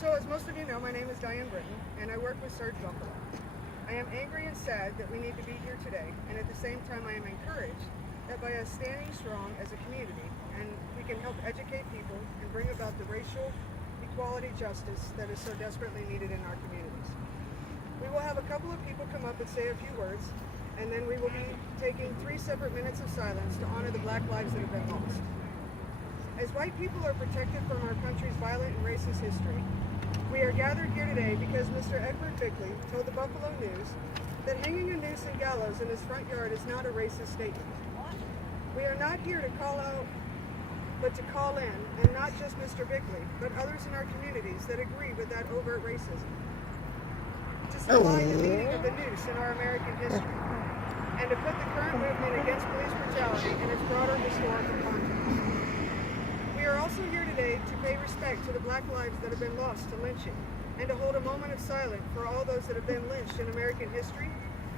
So as most of you know, my name is Dianne Britain, and I work with SURJ Buffalo. I am angry and sad that we need to be here today, and at the same time I am encouraged that by us standing strong as a community, and we can help educate people and bring about the racial equality justice that is so desperately needed in our communities. We will have a couple of people come up and say a few words, and then we will be taking 3 separate minutes of silence to honor the Black lives that have been lost. As white people are protected from our country's violent and racist history, we are gathered here today because Mr. Edward Bickley told the Buffalo News that hanging a noose and gallows in his front yard is not a racist statement. We are not here to call out, but to call in, and not just Mr. Bickley, but others in our communities that agree with that overt racism, to supply the meaning of the noose in our American history, and to put the current movement against police brutality in its broader historical context. We are also here today to pay respect to the Black lives that have been lost to lynching, and to hold a moment of silence for all those that have been lynched in American history,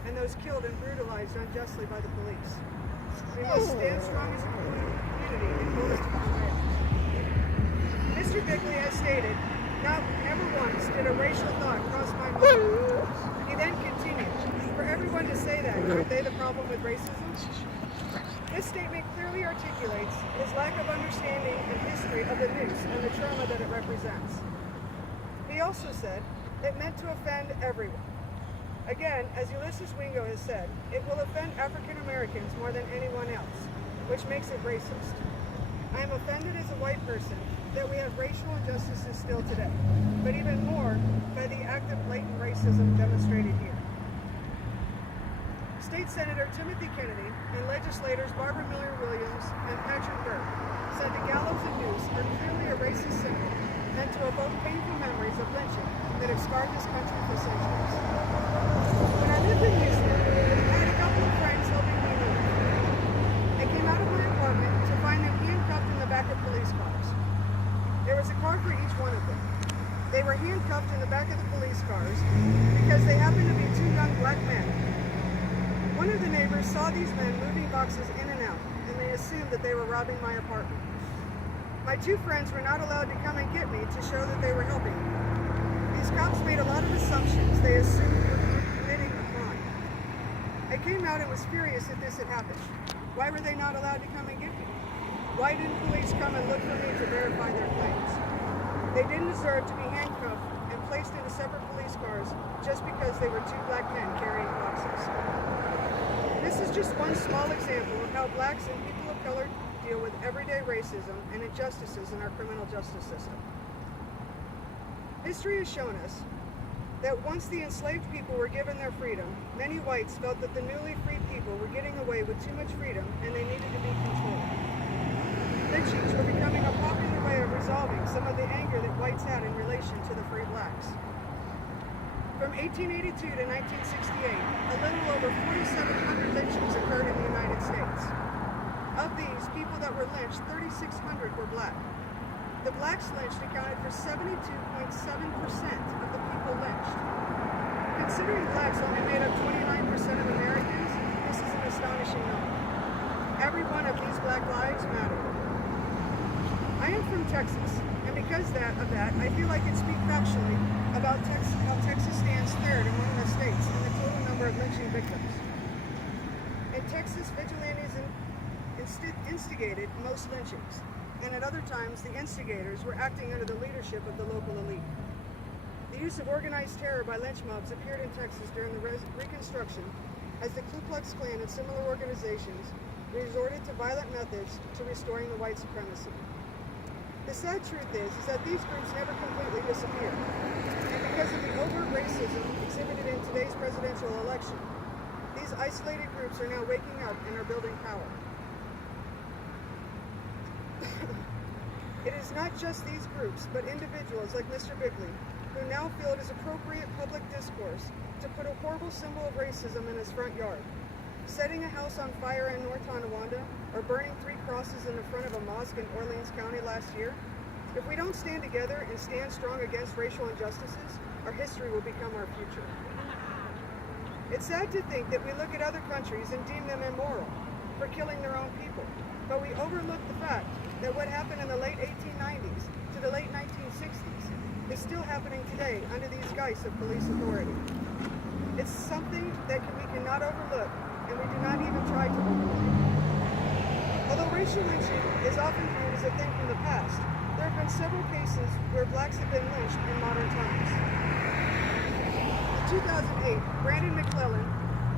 and those killed and brutalized unjustly by the police. We must stand strong as a community and hold us to the fire. Mr. Bickley has stated, never once did a racial thought cross my mind. He then continued, for everyone to say that, aren't they the problem with racism? This statement clearly articulates his lack of understanding and history of the noose and the trauma that it represents. He also said it meant to offend everyone. Again, as Ulysses Wingo has said, it will offend African Americans more than anyone else, which makes it racist. I am offended as a white person that we have racial injustices still today, but even more by the act of blatant racism demonstrated here. State Senator Timothy Kennedy and legislators Barbara Miller Williams and Patrick Burke said the gallows and noose are clearly a racist symbol meant to evoke painful memories of lynching that have scarred this country for centuries. When I lived in Houston, I had a couple of friends helping me move. I came out of my apartment to find them handcuffed in the back of police cars. There was a car for each one of them. They were handcuffed in the back of the police cars because they happened to be 2 young black men. One of the neighbors saw these men moving boxes in and out, and they assumed that they were robbing my apartment. My 2 friends were not allowed to come and get me to show that they were helping me. These cops made a lot of assumptions. They assumed we were committing a crime. I came out and was furious that this had happened. Why were they not allowed to come and get me? Why didn't police come and look for me to verify their claims? They didn't deserve to be handcuffed and placed into separate police cars just because they were 2 black men carrying boxes. This is just one small example of how blacks and people of color deal with everyday racism and injustices in our criminal justice system. History has shown us that once the enslaved people were given their freedom, many whites felt that the newly freed people were getting away with too much freedom and they needed to be controlled. Lynchings were becoming a popular way of resolving some of the anger that whites had in relation to the free blacks. From 1882 to 1968, a little over 4,700 lynchings occurred in the United States. Of these, people that were lynched, 3,600 were black. The blacks lynched accounted for 72.7% of the people lynched. Considering blacks only made up 29% of Americans, this is an astonishing number. Every one of these black lives mattered. I am from Texas, and because of that, I feel I can speak factually about how Texas stands third among the states in the total number of lynching victims. In Texas, vigilantes instigated most lynchings, and at other times the instigators were acting under the leadership of the local elite. The use of organized terror by lynch mobs appeared in Texas during the Reconstruction as the Ku Klux Klan and similar organizations resorted to violent methods to restoring the white supremacy. The sad truth is that these groups never completely disappeared, and because of the overt racism exhibited in today's presidential election, these isolated groups are now waking up and are building power. It is not just these groups, but individuals like Mr. Bickley, who now feel it is appropriate public discourse to put a horrible symbol of racism in his front yard, setting a house on fire in North Tonawanda, or burning 3 crosses in the front of a mosque in Orleans County last year. If we don't stand together and stand strong against racial injustices, our history will become our future. It's sad to think that we look at other countries and deem them immoral for killing their own people, but we overlook the fact that what happened in the late 1890s to the late 1960s is still happening today under these guise of police authority. It's something that we cannot overlook, and we do not even try to overlook. Although racial lynching is often viewed as a thing from the past, there have been several cases where blacks have been lynched in modern times. In 2008, Brandon McClellan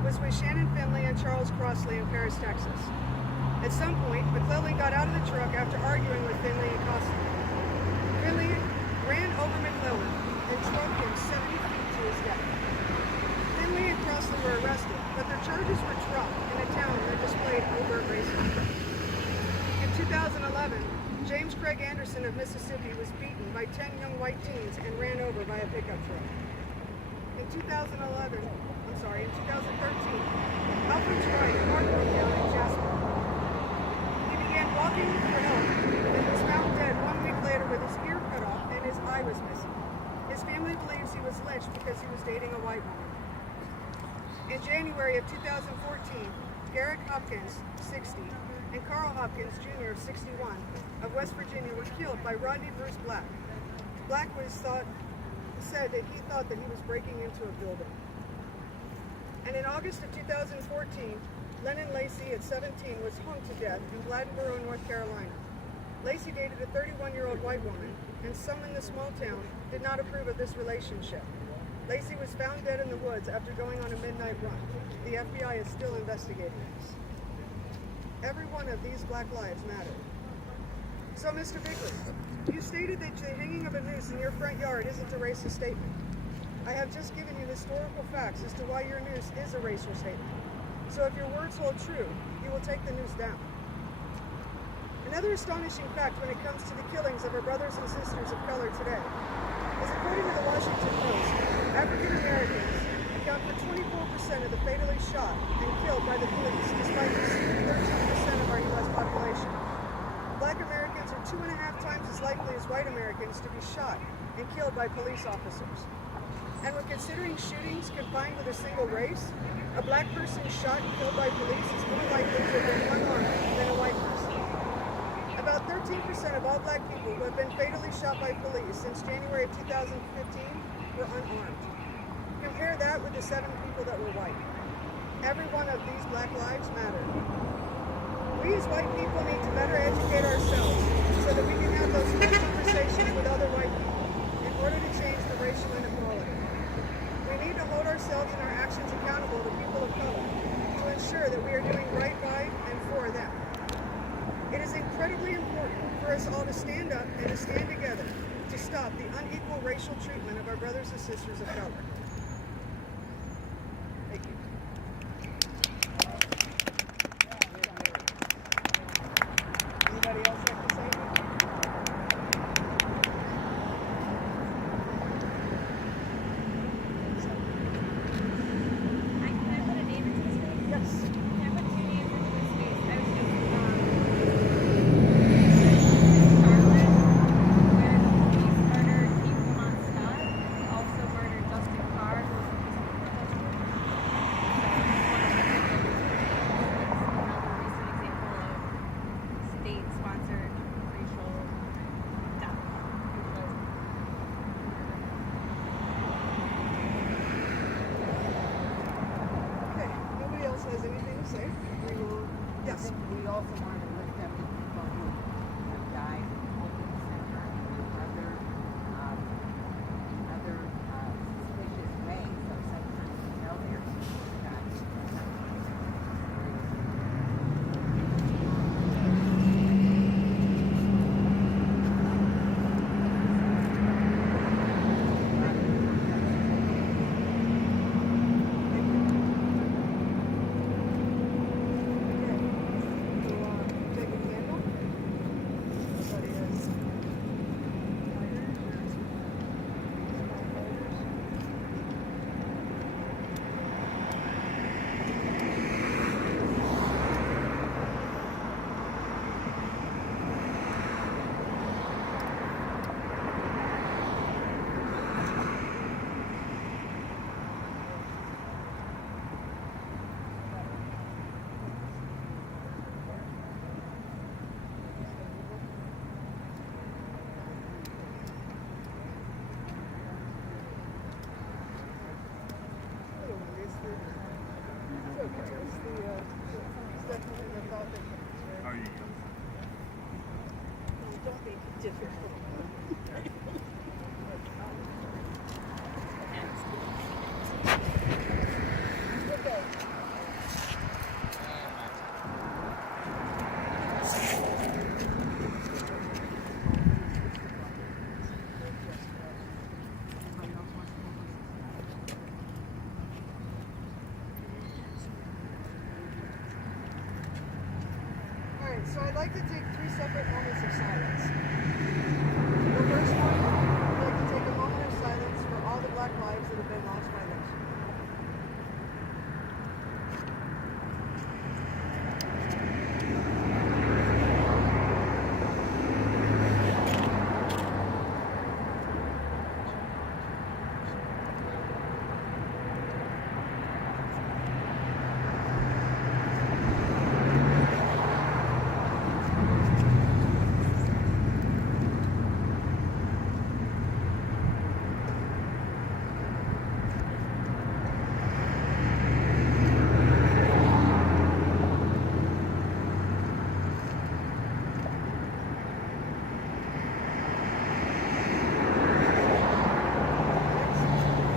was with Shannon Finley and Charles Crossley in Paris, Texas. At some point, McClellan got out of the truck after arguing with Finley and Crossley. Finley ran over McClellan and choked him 70 feet to his death. Finley and Crossley were arrested, but their charges were dropped in a town that displayed overt racism. In 2011, James Craig Anderson of Mississippi was beaten by 10 young white teens and ran over by a pickup truck. In 2013, Alfred's Wright car broke down in Jasper. He began walking for help and was found dead 1 week later with his ear cut off and his eye was missing. His family believes he was lynched because he was dating a white woman. In January of 2014, Garrett Hopkins, 60, and Carl Hopkins Jr., 61, of West Virginia were killed by Rodney Bruce Black. Black said that he thought that he was breaking into a building. And in August of 2014, Lennon Lacey, at 17, was hung to death in Bladensboro, North Carolina. Lacey dated a 31-year-old white woman, and some in the small town did not approve of this relationship. Lacey was found dead in the woods after going on a midnight run. The FBI is still investigating this. Every one of these black lives matter. So, Mr. Bigley, you stated that the hanging of a noose in your front yard isn't a racist statement. I have just given you historical facts as to why your noose is a racial statement. So if your words hold true, you will take the noose down. Another astonishing fact when it comes to the killings of our brothers and sisters of color today is, according to the Washington Post, African Americans account for 24% of the fatally shot and killed by the police, despite receiving 13% of our U.S. population. Black Americans are 2.5 times as likely as white Americans to be shot and killed by police officers. And when considering shootings confined with a single race, a black person shot and killed by police is more likely to have been unarmed than a white person. About 13% of all black people who have been fatally shot by police since January of 2015 were unarmed. Compare that with the 7 people that were white. Every one of these black lives matter. We as white people need to better educate ourselves so that we can have those conversations with other white people in order to change the racial inequality. We need to hold ourselves and our actions accountable to people of color to ensure that we are doing right by and for them. It is incredibly important for us all to stand up and to stand together to stop the unequal racial treatment of our brothers and sisters of color. Thank you. Anybody else like to say anything? Has anything to say? We will. Yes. We also want to lift up the people who have died in holding center and other suspicious ways. So sometimes we know there's people who died. So I'd like to take 3 separate moments of silence. The first one, I'd like to take a moment of silence for all the Black lives that have been lost by lynching.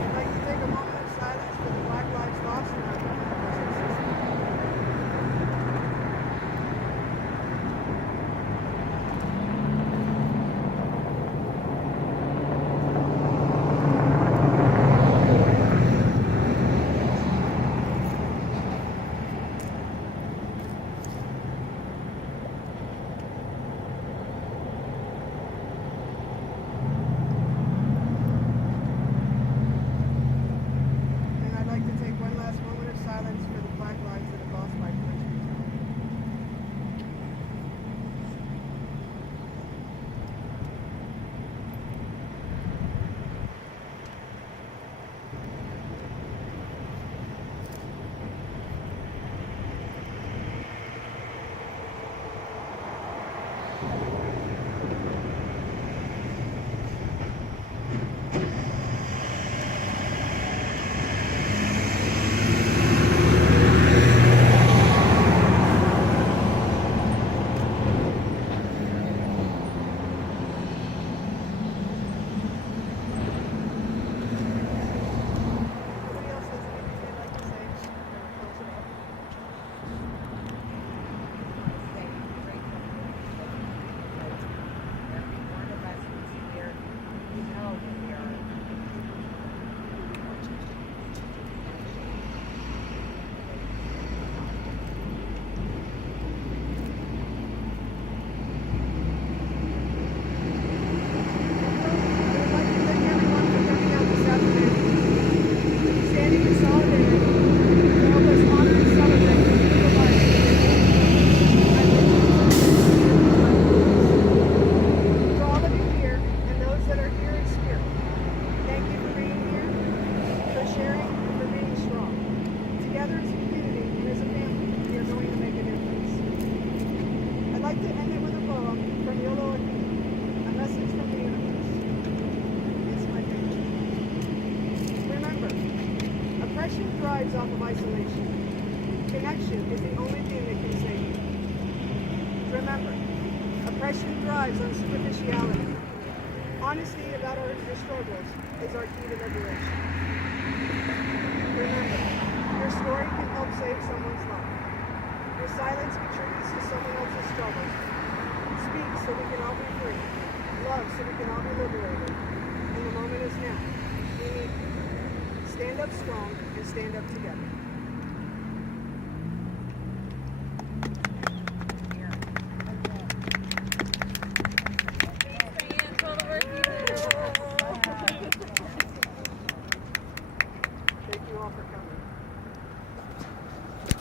I'd like to take a moment of silence for the Black lives lost in our prison system. And I'd like to take one last moment of silence for the Black lives that have lost by police brutality. Anybody else has anything they'd like to say? We'll close it up. I want to say I'm grateful for this because every one of us who's here, we know that we are I would like to thank everyone for coming out this afternoon, standing in solidarity to help us honor and celebrate the beautiful lives that have been lived by lynching. To all of you here and those that are here in spirit, thank you for being here, for sharing, and for being strong. Together as a community and as a family, we are going to make a difference. I'd like to end it with a poem from Yolo Akini, a message from the universe. It's my favorite. Remember, oppression thrives off of isolation. Connection is the only thing that can save you. Remember, oppression thrives on superficiality. Honesty about your struggles is our key to liberation. Remember, your story can help save someone's life. Your silence contributes to someone else's struggles. Speak so we can all be free. Love so we can all be liberated. And the moment is now. We need you. Stand up strong and stand up together.